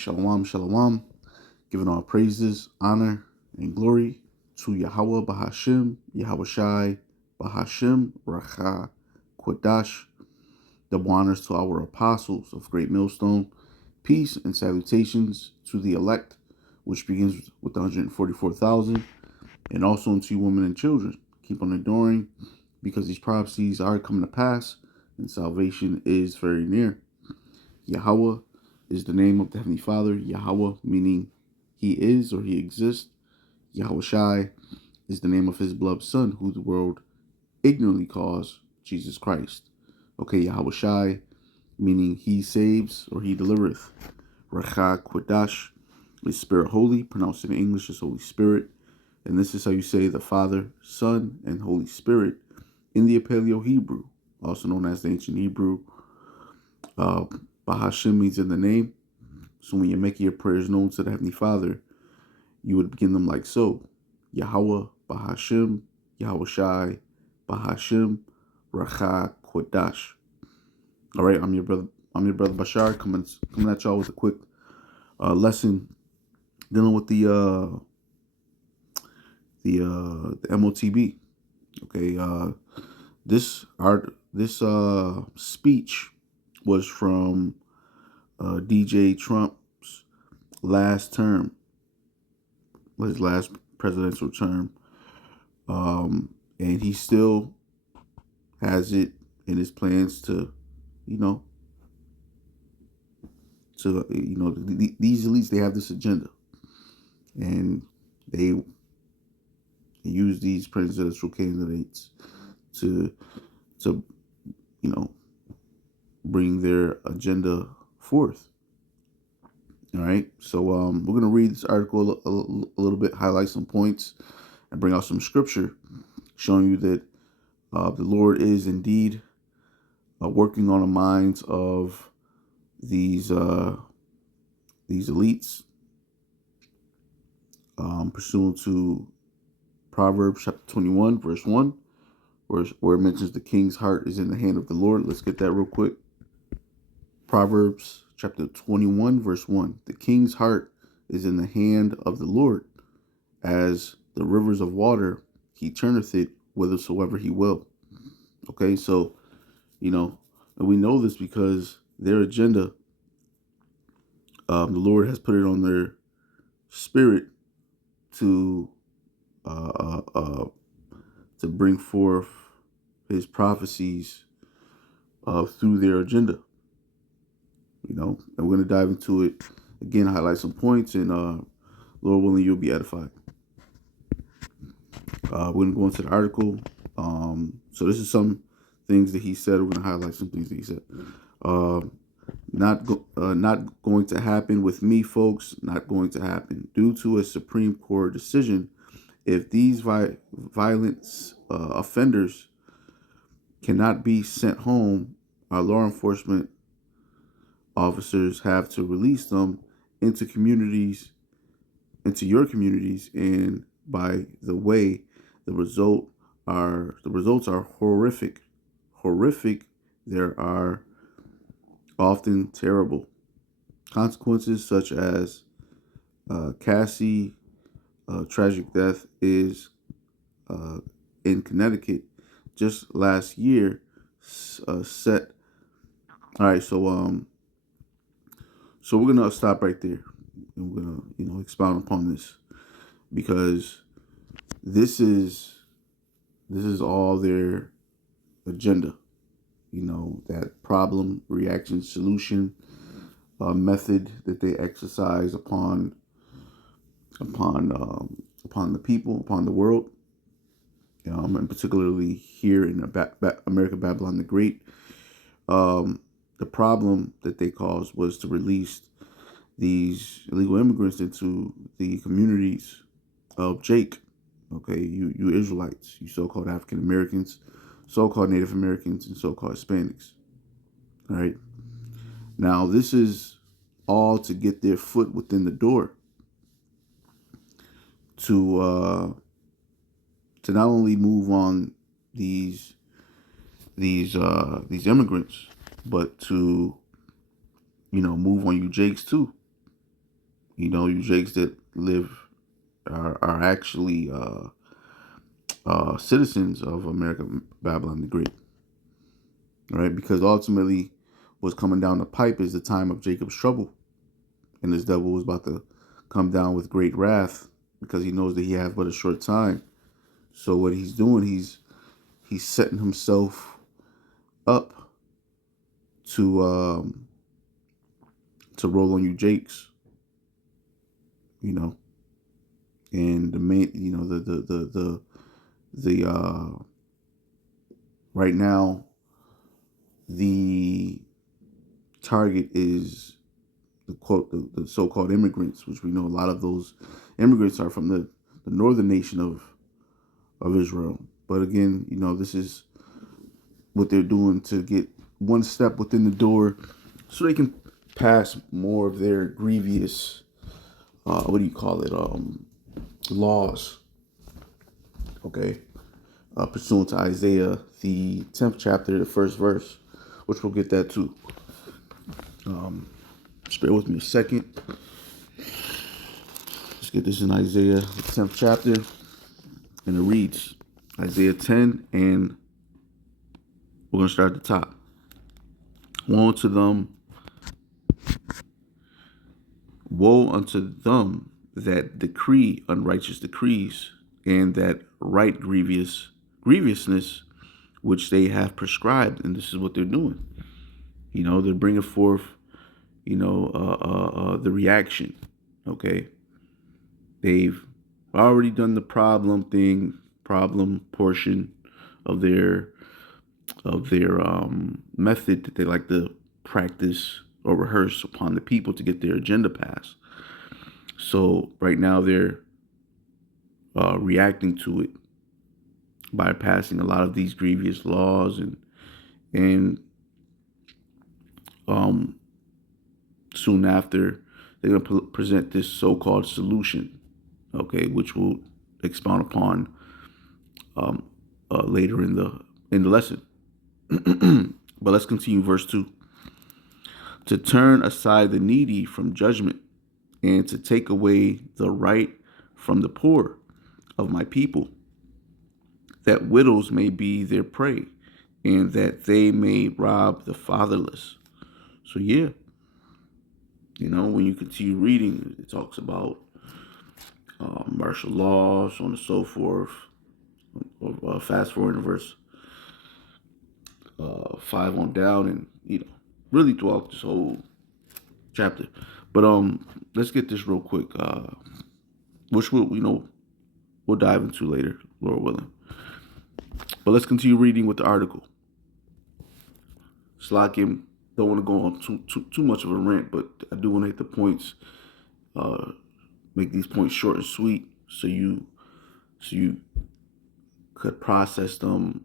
Shalom, shalom. Giving all praises, honor, and glory to Yahweh Bahashim, Yahweh Shai, Bahashim, Racha, Quadash. Double honors to our apostles of Great Millstone. Peace and salutations to the elect, which begins with the 144,000, and also unto you women and children. Keep on adoring, because these prophecies are coming to pass, and salvation is very near. Yahweh is the name of the Heavenly Father. Yahweh meaning He is or He exists. Yahweh Shai is the name of His beloved Son, who the world ignorantly calls Jesus Christ. Okay, Yahweh Shai meaning He saves or He delivereth. Racha Quadash is Spirit Holy, pronounced in English as Holy Spirit. And this is how you say the Father, Son, and Holy Spirit in the Paleo-Hebrew, also known as the Ancient Hebrew. Bahashim means in the name. So when you're making your prayers known to the Heavenly Father, you would begin them like so. Yahweh, Bahashim, Yahweh Shai, Bahashim, Racha, Quadash. All right, I'm your brother Bashar, coming at y'all with a quick lesson dealing with the MOTB. Okay, this speech was from DJ Trump's last term, his last presidential term, and he still has it in his plans to, these elites, they have this agenda, and they use these presidential candidates to bring their agenda forth. All right, so we're going to read this article a little bit, highlight some points, and bring out some scripture showing you that the Lord is indeed working on the minds of these elites, pursuant to Proverbs chapter 21, verse 1, where it mentions the king's heart is in the hand of the Lord. Let's get that real quick. Proverbs chapter 21, verse 1. The king's heart is in the hand of the Lord. As the rivers of water, he turneth it whithersoever he will. Okay, so, and we know this because their agenda, the Lord has put it on their spirit to bring forth his prophecies through their agenda. And we're going to dive into it again, highlight some points, and Lord willing, you'll be edified. We're going to go into the article. So this is some things that he said. We're going to highlight some things that he said. Not going to happen with me, folks. Not going to happen due to a Supreme Court decision. If these violent offenders cannot be sent home, our law enforcement officers have to release them into your communities, and by the way, the results are horrific. There are often terrible consequences, such as Cassie tragic death is in Connecticut just last year. All right, so we're gonna stop right there, and we're gonna expound upon this, because this is all their agenda. That problem, reaction, solution method that they exercise upon the people, upon the world, and particularly here in America, Babylon the Great. The problem that they caused was to release these illegal immigrants into the communities of Jake. Okay, you Israelites, you so-called African Americans, so-called Native Americans, and so-called Hispanics. All right. Now, this is all to get their foot within the door to not only move on these immigrants, but to move on you Jakes too. You Jakes that live are actually citizens of America, Babylon the Great, right? Because ultimately, what's coming down the pipe is the time of Jacob's trouble, and this devil was about to come down with great wrath because he knows that he has but a short time. So what he's doing, he's setting himself up to roll on you Jakes, and the main, the right now the target is the so-called immigrants, which we know a lot of those immigrants are from the northern nation of Israel. But again, this is what they're doing to get one step within the door so they can pass more of their grievous laws, okay, pursuant to Isaiah the 10th chapter, the first verse, which we'll get that too. Just bear with me a second. Let's get this in Isaiah the 10th chapter, and it reads Isaiah 10, and we're going to start at the top. Woe unto them that decree unrighteous decrees, and that write grievousness which they have prescribed. And this is what they're doing. They're bringing forth, the reaction. Okay. They've already done the problem portion of their method that they like to practice or rehearse upon the people to get their agenda passed. So right now they're reacting to it by passing a lot of these grievous laws, and soon after they're going to present this so-called solution, okay, which we'll expound upon later in the lesson. But let's continue verse 2. To turn aside the needy from judgment, and to take away the right from the poor of my people, that widows may be their prey, and that they may rob the fatherless. So yeah, when you continue reading, it talks about martial law, so on and so forth. Fast forward to verse 5 on down, and really throughout this whole chapter. But let's get this real quick, which we'll dive into later, Lord willing. But let's continue reading with the article. Slacking, don't want to go on too much of a rant, but I do want to hit the points. Make these points short and sweet, so you could process them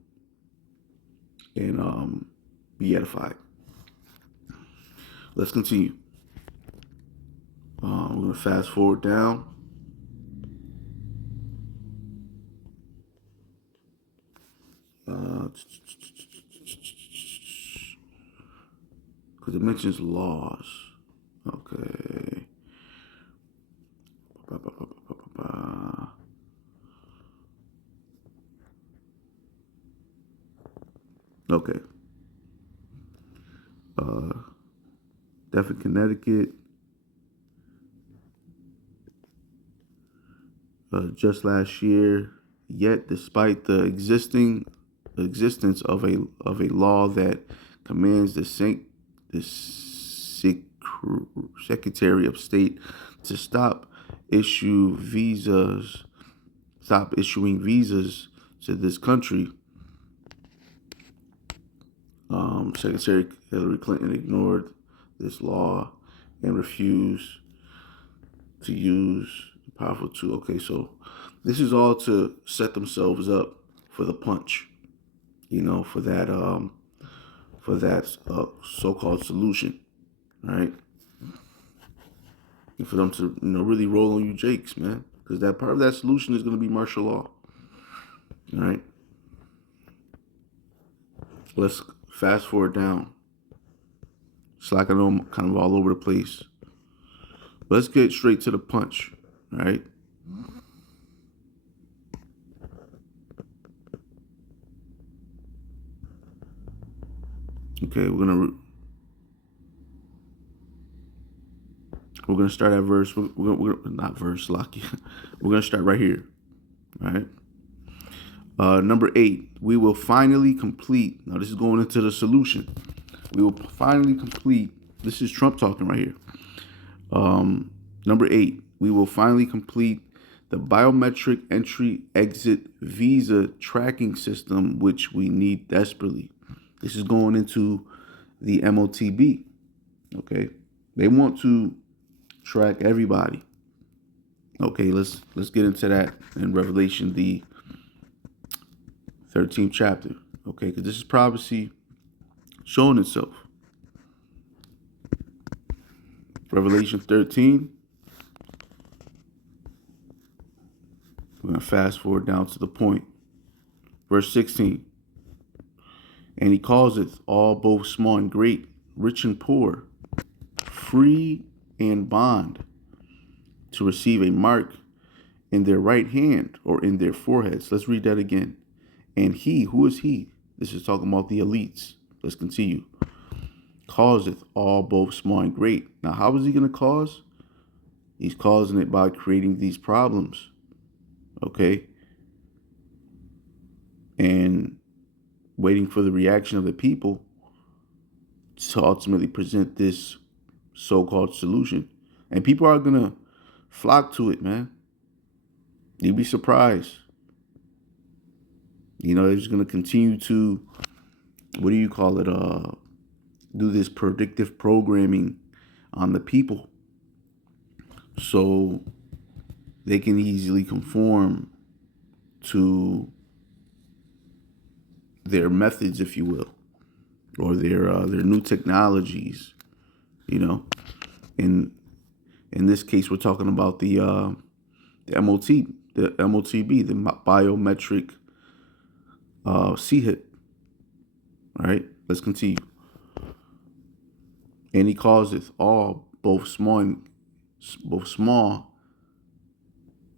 and be edified. Let's continue. We're going to fast forward down. Because it mentions laws. Okay. Okay. Death in Connecticut. Just last year, yet despite the existence of a law that commands the Secretary of State to stop issuing visas to this country, Secretary Hillary Clinton ignored this law and refused to use the powerful tool. Okay, so this is all to set themselves up for the punch, for that so-called solution, right? And for them to really roll on you Jakes, man, because that part of that solution is going to be martial law. All right. Let's fast forward down. It's like I know I'm kind of all over the place, Let's get straight to the punch. All right. Okay, we're gonna start at verse. We're not verse, Lucky. We're gonna start right here. All right. Number 8. We will finally complete. Now this is going into the solution. We will finally complete. This is Trump talking right here. Number 8. We will finally complete the biometric entry exit visa tracking system, which we need desperately. This is going into the MOTB. Okay, they want to track everybody. Okay, let's get into that in Revelation, the 13th chapter. Okay, because this is prophecy showing itself. Revelation 13. We're going to fast forward down to the point. Verse 16. And he causeth all, both small and great, rich and poor, free and bond, to receive a mark in their right hand or in their foreheads. Let's read that again. And he, who is he? This is talking about the elites. Let's continue. Causeth all, both small and great. Now, how is he going to cause? He's causing it by creating these problems. Okay? And waiting for the reaction of the people to ultimately present this so-called solution. And people are going to flock to it, man. You'd be surprised. You know, they're just going to continue to, what do you call it, do this predictive programming on the people so they can easily conform to their methods, if you will, or their new technologies. You know, in this case, we're talking about the MOTB, the biometric CHIP. All right, let's continue. And he causeth all, both small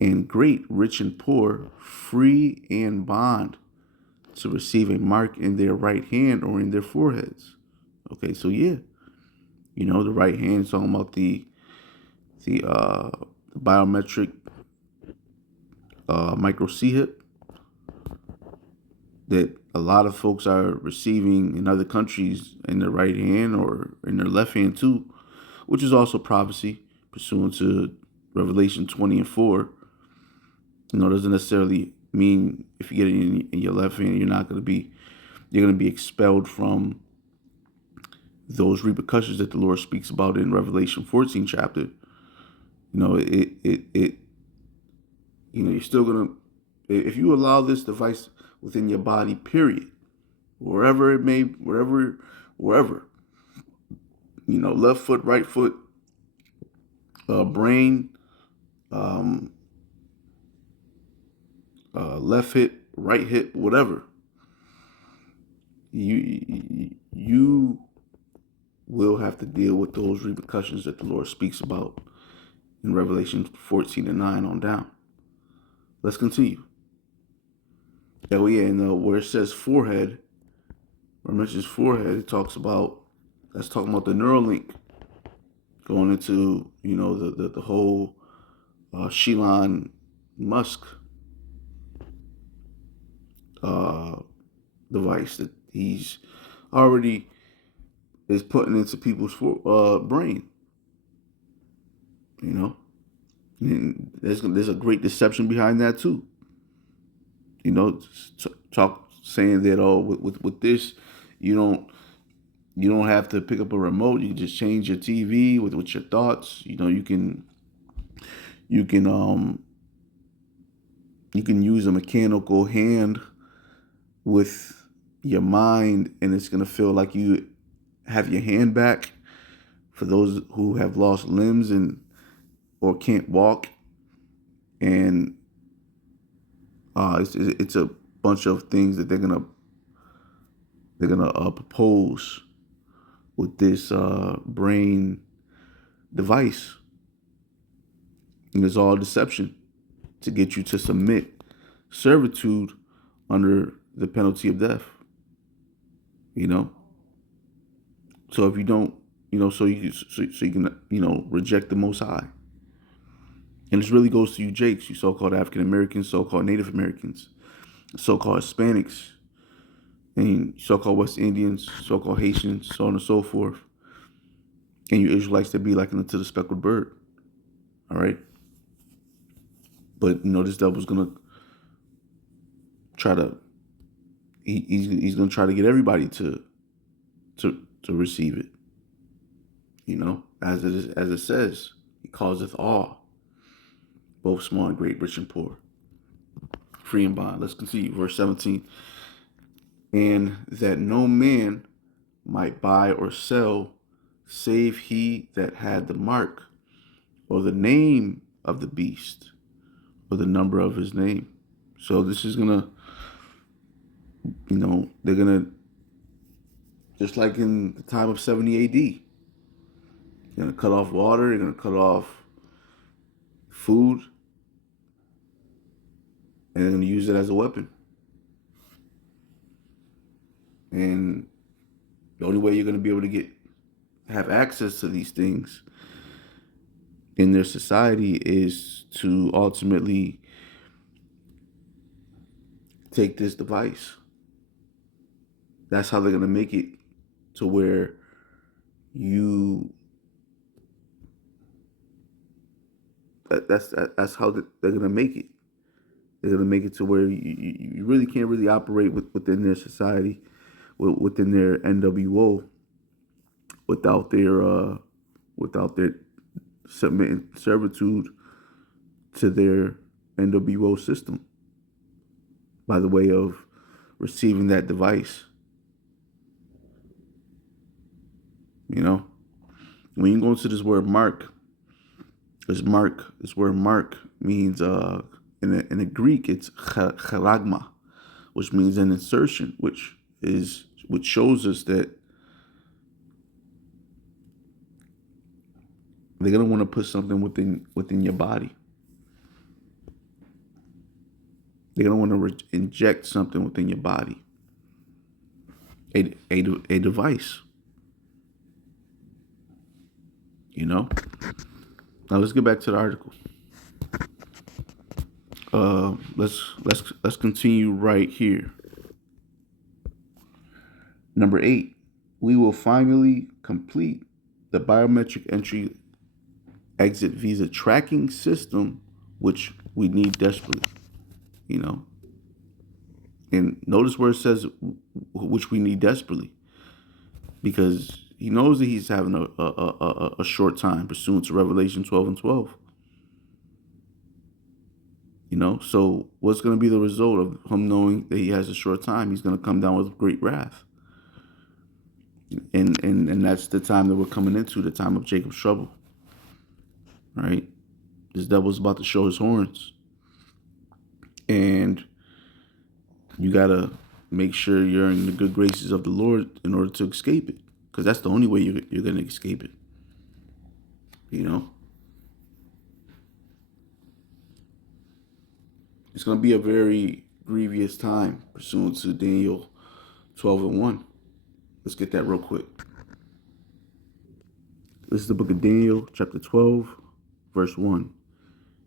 and great, rich and poor, free and bond, to receive a mark in their right hand or in their foreheads. Okay, so yeah, you know, the right hand is talking about the biometric micro CHIP that a lot of folks are receiving in other countries in their right hand or in their left hand too, which is also prophecy pursuant to Revelation 20 and 4. You know, doesn't necessarily mean if you get it in your left hand, you're going to be expelled from those repercussions that the Lord speaks about in Revelation 14 chapter. You know, you're still going to, if you allow this device within your body, period, wherever, you know, left foot, right foot, brain, left hip, right hip, whatever, you will have to deal with those repercussions that the Lord speaks about in Revelation 14 and 9 on down. Let's continue. Oh yeah, and where it says forehead, or mentions forehead, it talks about, that's talking about the Neuralink going into, you know, the whole Elon Musk device that he's already is putting into people's brain. You know, and there's a great deception behind that too. You know, talk saying that, oh, with this, you don't have to pick up a remote. You can just change your TV with your thoughts. You know, you can use a mechanical hand with your mind, and it's gonna feel like you have your hand back. For those who have lost limbs or can't walk, and it's a bunch of things that they're gonna propose with this brain device. And it's all deception to get you to submit servitude under the penalty of death. You know? So if you don't, so you can, reject the Most High. And this really goes to you Jakes, you so-called African Americans, so-called Native Americans, so-called Hispanics, and so-called West Indians, so-called Haitians, so on and so forth. And you Israelites that be likened unto the speckled bird. All right? But, this devil's going to try to, he's going to try to get everybody to receive it. As it says, he causeth all, both small and great, rich and poor, free and bond. Let's continue. Verse 17. And that no man might buy or sell, save he that had the mark, or the name of the beast, or the number of his name. So this is gonna, they're gonna, just like in the time of 70 AD, they're gonna cut off water, they're gonna cut off food, and they're gonna use it as a weapon. And the only way you're gonna be able to have access to these things in their society is to ultimately take this device. That's how they're going to make it to where that's how they're going to make it. They're going to make it to where you really can't really operate within their society, within their NWO, without their submitting servitude to their NWO system by the way of receiving that device. When you go into this word mark, this word mark means in the Greek it's charagma, which means an insertion, which shows us that they're gonna want to put something within your body. They're gonna want to inject something within your body. A device. Now let's get back to the article. Let's continue right here. Number 8, we will finally complete the biometric entry exit visa tracking system, which we need desperately. And notice where it says which we need desperately, because he knows that he's having a short time pursuant to Revelation 12:12. So what's going to be the result of him knowing that he has a short time? He's going to come down with great wrath. And that's the time that we're coming into, the time of Jacob's trouble. Right? This devil's about to show his horns. And you got to make sure you're in the good graces of the Lord in order to escape it. Because that's the only way you're going to escape it. It's going to be a very grievous time pursuant to Daniel 12:1. Let's get that real quick. This is the book of Daniel, chapter 12, verse 1.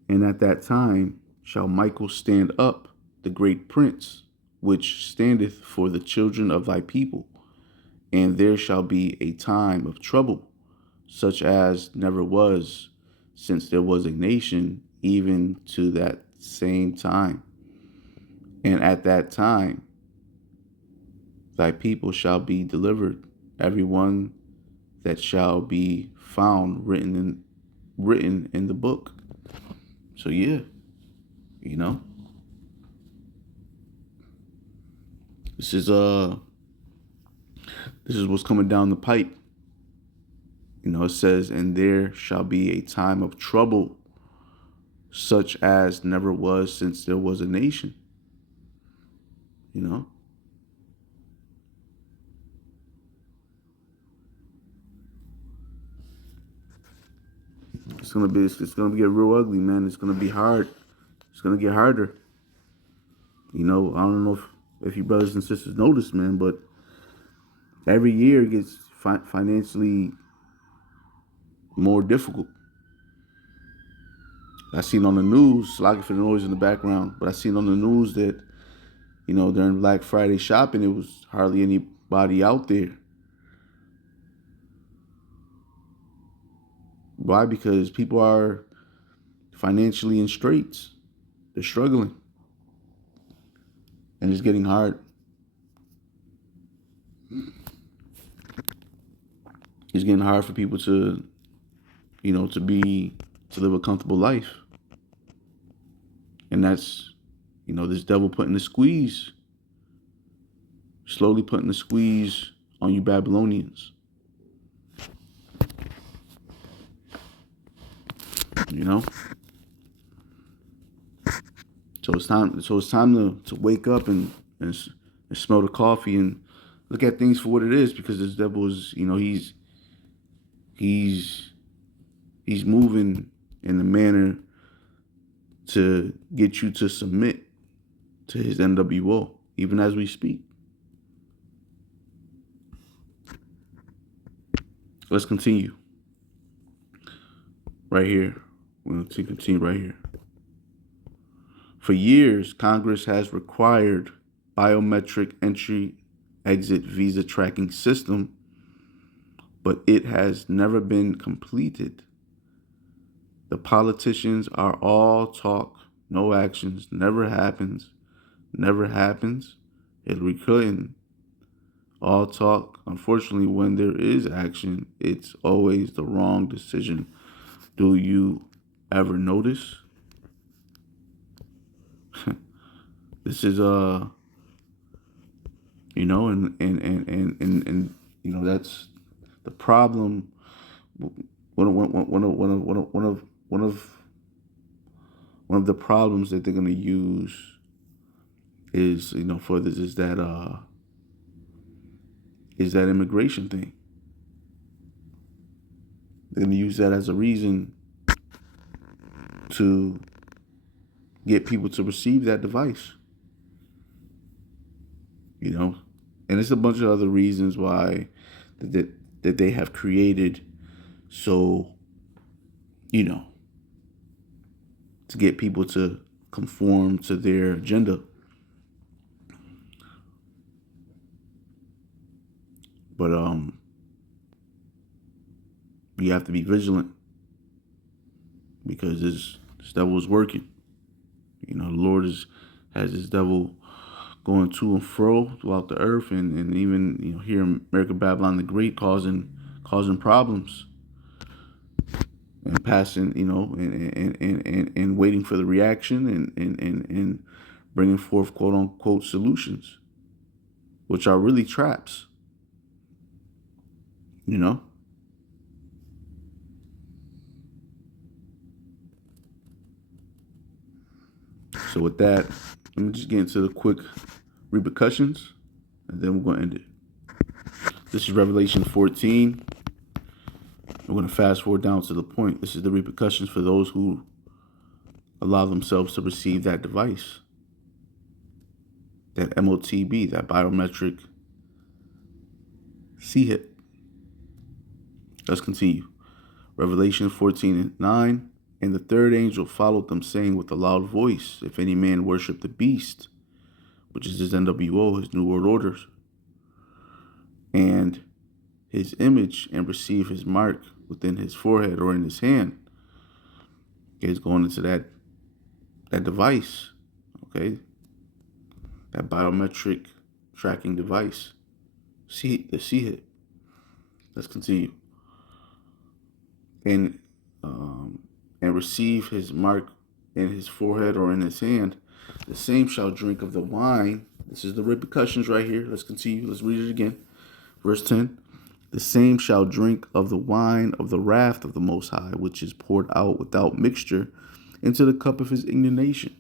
And at that time shall Michael stand up, the great prince, which standeth for the children of thy people. And there shall be a time of trouble, such as never was since there was a nation, even to that same time. And at that time thy people shall be delivered, every one that shall be found written in the book. So yeah, this is what's coming down the pipe. It says, and there shall be a time of trouble, such as never was since there was a nation. it's gonna get real ugly, man. It's gonna be hard. It's gonna get harder. I don't know if you brothers and sisters notice, man, but every year it gets financially more difficult. I seen on the news, sorry for the noise in the background, but I seen on the news that, during Black Friday shopping, it was hardly anybody out there. Why? Because people are financially in straits. They're struggling. And it's getting hard. It's getting hard for people to live a comfortable life. And that's, this devil putting the squeeze, slowly putting the squeeze on you Babylonians. So it's time to wake up and smell the coffee and look at things for what it is, because this devil is, he's moving in the manner to get you to submit to his NWO, even as we speak. Let's continue. Right here. We're going to continue right here. For years, Congress has required biometric entry-exit visa tracking system, but it has never been completed. The politicians are all talk, no actions, never happens. Hillary Clinton, all talk. Unfortunately, when there is action, it's always the wrong decision. Do you ever notice? This is and that's the problem. One of the problems that they're gonna use is for this is that immigration thing. They're gonna use that as a reason to get people to receive that device. And it's a bunch of other reasons why that they have created, so to get people to conform to their agenda. But you have to be vigilant, because this devil is working. The Lord has this devil going to and fro throughout the earth, and even here in America, Babylon the Great, causing problems, and passing and waiting for the reaction, and bringing forth quote unquote solutions, which are really traps. So with that, let me just get into the quick repercussions, and then we're going to end it. This is Revelation 14. We're going to fast forward down to the point. This is the repercussions for those who allow themselves to receive that device, that MOTB, that biometric C-hip. Let's continue. Revelation 14:9. And the third angel followed them, saying with a loud voice, if any man worship the beast, which is his NWO, his New World Orders, and his image, and receive his mark within his forehead or in his hand. Okay, it's going into that device, okay? That biometric tracking device. The C-hip. Let's continue. And receive his mark in his forehead or in his hand, the same shall drink of the wine. This is the repercussions right here. Let's continue. Let's read it again. Verse 10. The same shall drink of the wine of the wrath of the Most High, which is poured out without mixture into the cup of his indignation.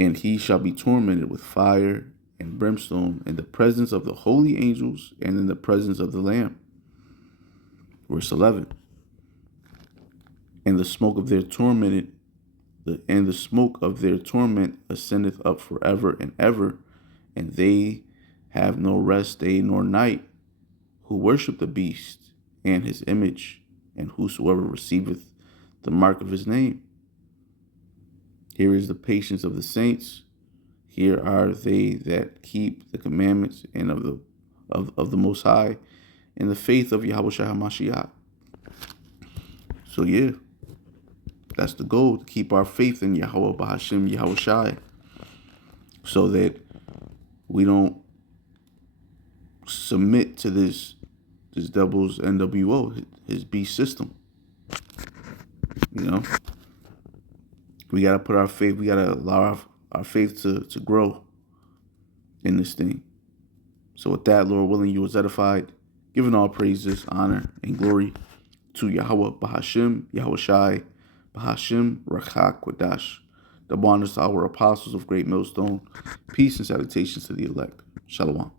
And he shall be tormented with fire and brimstone in the presence of the holy angels and in the presence of the Lamb. Verse 11. and the smoke of their torment ascendeth up forever and ever, and they have no rest day nor night, who worship the beast and his image, and whosoever receiveth the mark of his name. Here is the patience of the saints. Here are they that keep the commandments and of the Most High, and the faith of Yahweh Shai HaMashiach. So yeah, that's the goal, to keep our faith in Yahweh Bahashim Yahweh Shai, so that we don't submit to this devil's NWO, his beast system. You know, we gotta put our faith, we gotta allow our faith to grow in this thing. So with that, Lord willing, you was edified, giving all praises, honor, and glory to Yahweh Bahashim Yahweh Shai Bahashim Rakha Kwadash. Double honors to our apostles of Great Millstone. Peace and salutations to the elect. Shalom.